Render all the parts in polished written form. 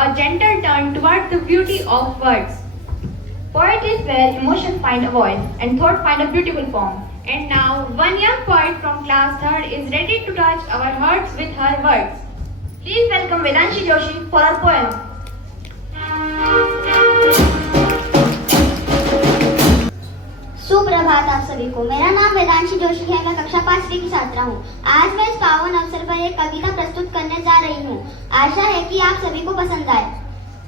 a gentle turn towards the beauty of words. Poetry is where emotions find a voice and thought find a beautiful form. And now, one young poet from class 3rd is ready to touch our hearts with her words. Please welcome Vedanshi Joshi for her poem. सुप्रभात आप सभी को। मेरा नाम वेदांशी जोशी है। मैं कक्षा 5वीं की छात्रा हूँ। आज मैं इस पावन अवसर पर एक कविता प्रस्तुत करने जा रही हूँ। आशा है कि आप सभी को पसंद आए।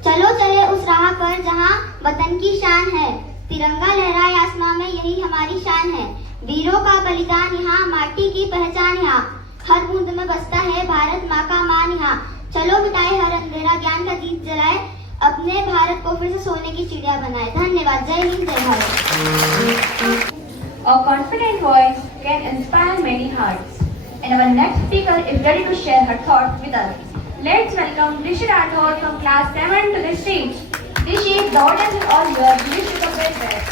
चलो चले उस राह पर जहाँ वतन की शान है, तिरंगा लहराए आसमां में, यही हमारी शान है। वीरों का बलिदान यहाँ, माटी की पहचान यहाँ, हर बूंद में बसता है भारत माँ का मान यहाँ। चलो मिटाए हर अंधेरा, ज्ञान का दीप जलाए, अपने भारत को फिर से सोने की चिड़िया बनाए। धन्यवाद। जय हिंद, जय Bharat. A confident voice can inspire many hearts. And our next speaker is ready to share her thoughts with us. Let's welcome Rishi Rathod from class 7 to the stage. Rishi, the audience is all yours. Please take a great breath.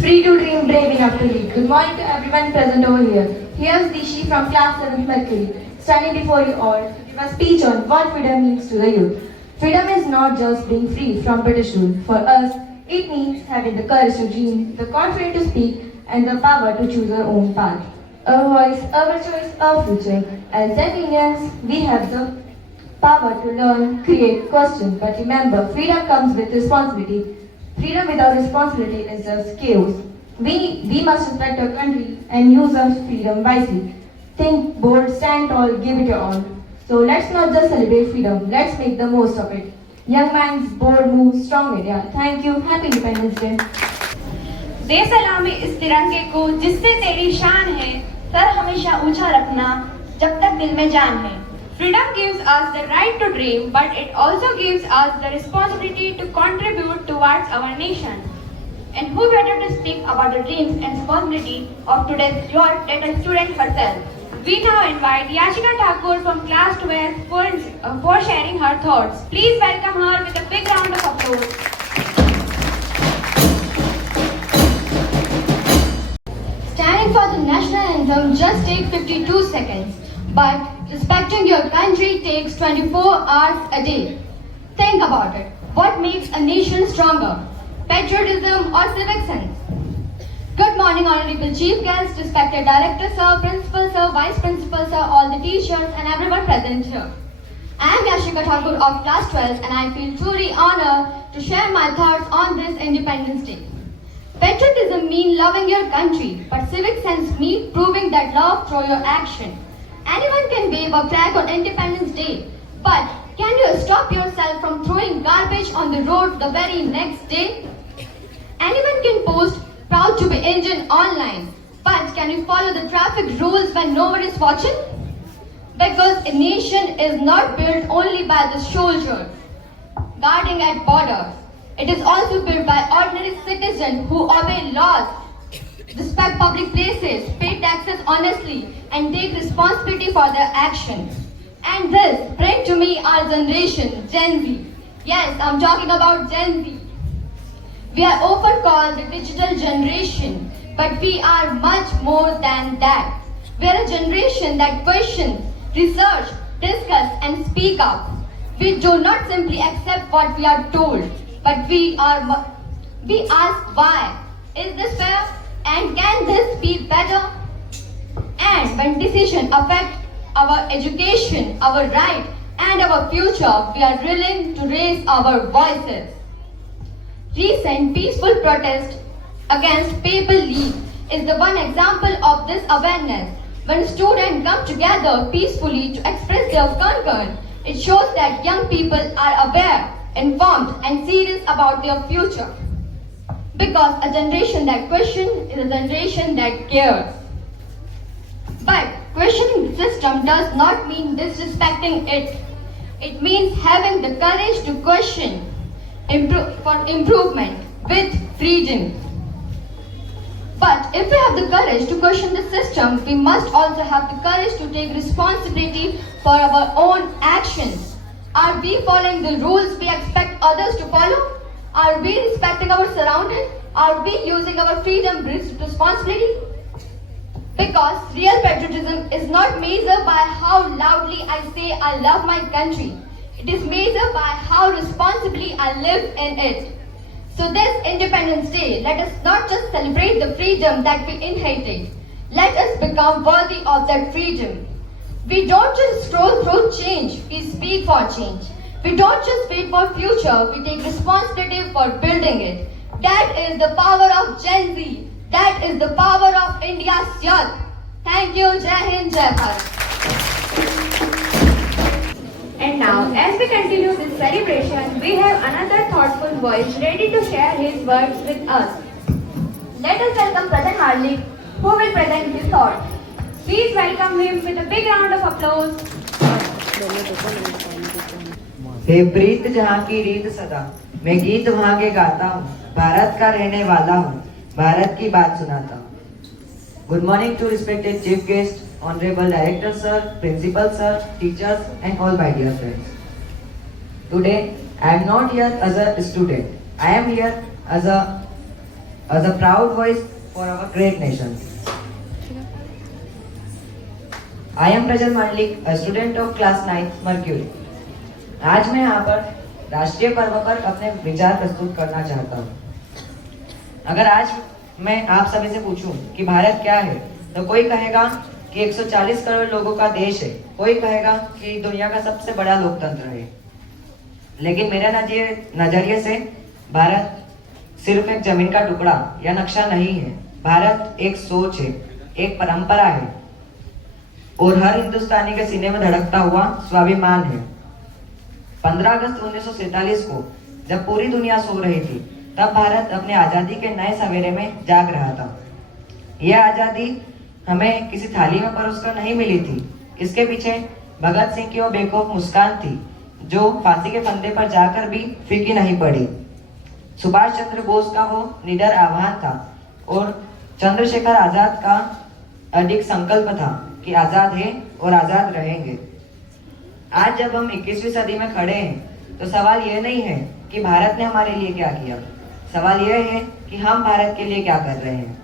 Free to dream, brave enough to lead. Good morning to everyone present over here. Here's Dishi from class 7 Mercury, standing before you all to give a speech on what freedom means to the youth. Freedom is not just being free from British rule. For us, it means having the courage to dream, the confidence to speak, and the power to choose our own path. Our voice, our choice, our future. As Indians, we have the power to learn, create, question. But remember, freedom comes with responsibility. Freedom without responsibility is just chaos. We must respect our country and use our freedom wisely. Think bold, stand tall, give it your all. So let's not just celebrate freedom, let's make the most of it. Young minds, bold moves, strong India. Thank you. Happy Independence Day. दे सलामी इस तिरंगे को जिससे तेरी शान है, sir हमेशा ऊंचा रखना जब तक दिल में जान है। Freedom gives us the right to dream, but it also gives us the responsibility to contribute towards our nation. And who better to speak about the dreams and responsibility of today's youth than a student herself? We now invite Yashika Thakur from class 12 for sharing her thoughts. Please welcome her with a big round of applause. Standing for the national anthem just takes 52 seconds, but respecting your country takes 24 hours a day. Think about it. What makes a nation stronger? Patriotism or civic sense? Good morning, Honorable Chief Guest, respected Director Sir, Principal Sir, Vice Principal Sir, all the teachers and everyone present here. I am Yashika Thakur of class 12 and I feel truly honored to share my thoughts on this Independence Day. Patriotism means loving your country, but civic sense means proving that love through your action. Anyone can wave a flag on Independence Day, but can you stop yourself from throwing garbage on the road the very next day? Anyone can post proud to be Indian online, but can you follow the traffic rules when no one is watching? Because a nation is not built only by the soldiers guarding at borders. It is also built by ordinary citizens who obey laws, respect public places, pay taxes honestly, and take responsibility for their actions. And this brings to me our generation, Gen Z. Yes, I'm talking about Gen Z. We are often called the digital generation, but we are much more than that. We are a generation that questions, research, discuss, and speak up. We do not simply accept what we are told, but we ask why. Is this fair? And can this be better? And when decisions affect our education, our right, and our future, we are willing to raise our voices. Recent peaceful protest against paper leave is the one example of this awareness. When students come together peacefully to express their concern, it shows that young people are aware, informed, and serious about their future. Because a generation that questions is a generation that cares. But questioning the system does not mean disrespecting it. It means having the courage to question for improvement with freedom. But if we have the courage to question the system, we must also have the courage to take responsibility for our own actions. Are we following the rules we expect others to follow? Are we respecting our surroundings? Are we using our freedom with responsibility? Because real patriotism is not measured by how loudly I say I love my country. It is measured by how responsibly I live in it. So this Independence Day, let us not just celebrate the freedom that we inherited. Let us become worthy of that freedom. We don't just scroll through change, we speak for change. We don't just wait for future, we take responsibility for building it. That is the power of Gen Z. That is the power of India's youth. Thank you. Jai Hind, Jai Bharat. And now, as we continue this celebration, we have another thoughtful voice ready to share his words with us. Let us welcome Pradhan Harlik, who will present his thoughts. Please welcome him with a big round of applause. हे प्रीत जहाँ की रीत सदा, मैं गीत वहाँ के गाता हूँ, भारत का रहने वाला हूँ, भारत की बात सुनाता हूँ. Good morning to respected chief guest, honorable director sir, principal sir, teachers and all my dear friends. Today I am not here as a student. I am here as a proud voice for our great nation. I am Prajal Mandlik, a student of class 9th Mercury. आज मैं यहाँ पर राष्ट्रीय पर्व पर अपने विचार प्रस्तुत करना चाहता हूँ. अगर आज मैं आप सभी से पूछूं कि भारत क्या है, तो कोई कहेगा कि 140 करोड़ लोगों का देश है, कोई कहेगा कि दुनिया का सबसे बड़ा लोकतंत्र है. लेकिन मेरे नजरिए से भारत सिर्फ एक जमीन का टुकड़ा या नक्शा नहीं है. भारत एक सोच है, एक परंपरा है और हर हिंदुस्तानी के सीने में धड़कता हुआ स्वाभिमान है. 15 अगस्त 1947 को जब पूरी दुनिया सो रही थी, तब भारत अपने आज़ादी के नए सवेरे में जाग रहा था. यह आज़ादी हमें किसी थाली में परोसकर नहीं मिली थी. इसके पीछे भगत सिंह की वो बेखौफ मुस्कान थी, जो फांसी के फंदे पर जाकर भी फीकी नहीं पड़ी. सुभाष चंद्र बोस का वो निडर आह्वान था और चंद्रशेखर आजाद का अडिग संकल्प था कि आजाद है और आजाद रहेंगे. आज जब हम 21वीं सदी में खड़े हैं, तो सवाल यह नहीं है कि भारत ने हमारे लिए क्या किया, सवाल यह है कि हम भारत के लिए क्या कर रहे हैं.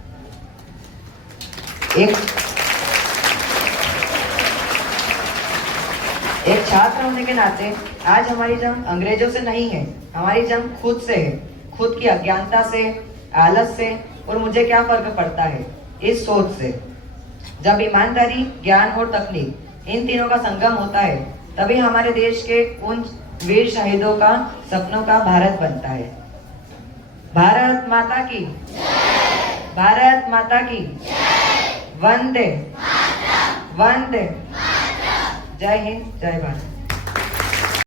एक छात्र होने के नाते आज हमारी जंग अंग्रेजों से नहीं है, हमारी जंग खुद से है. खुद की अज्ञानता से, आलस से और मुझे क्या फर्क पड़ता है, इस सोच से. जब ईमानदारी, ज्ञान और तकनीक इन तीनों का संगम होता है, तभी हमारे देश के उन वीर शहीदों का सपनों का भारत बनता है. भारत माता की, भारत माता की, वंदे वंदे. जय हिंद, जय भारत.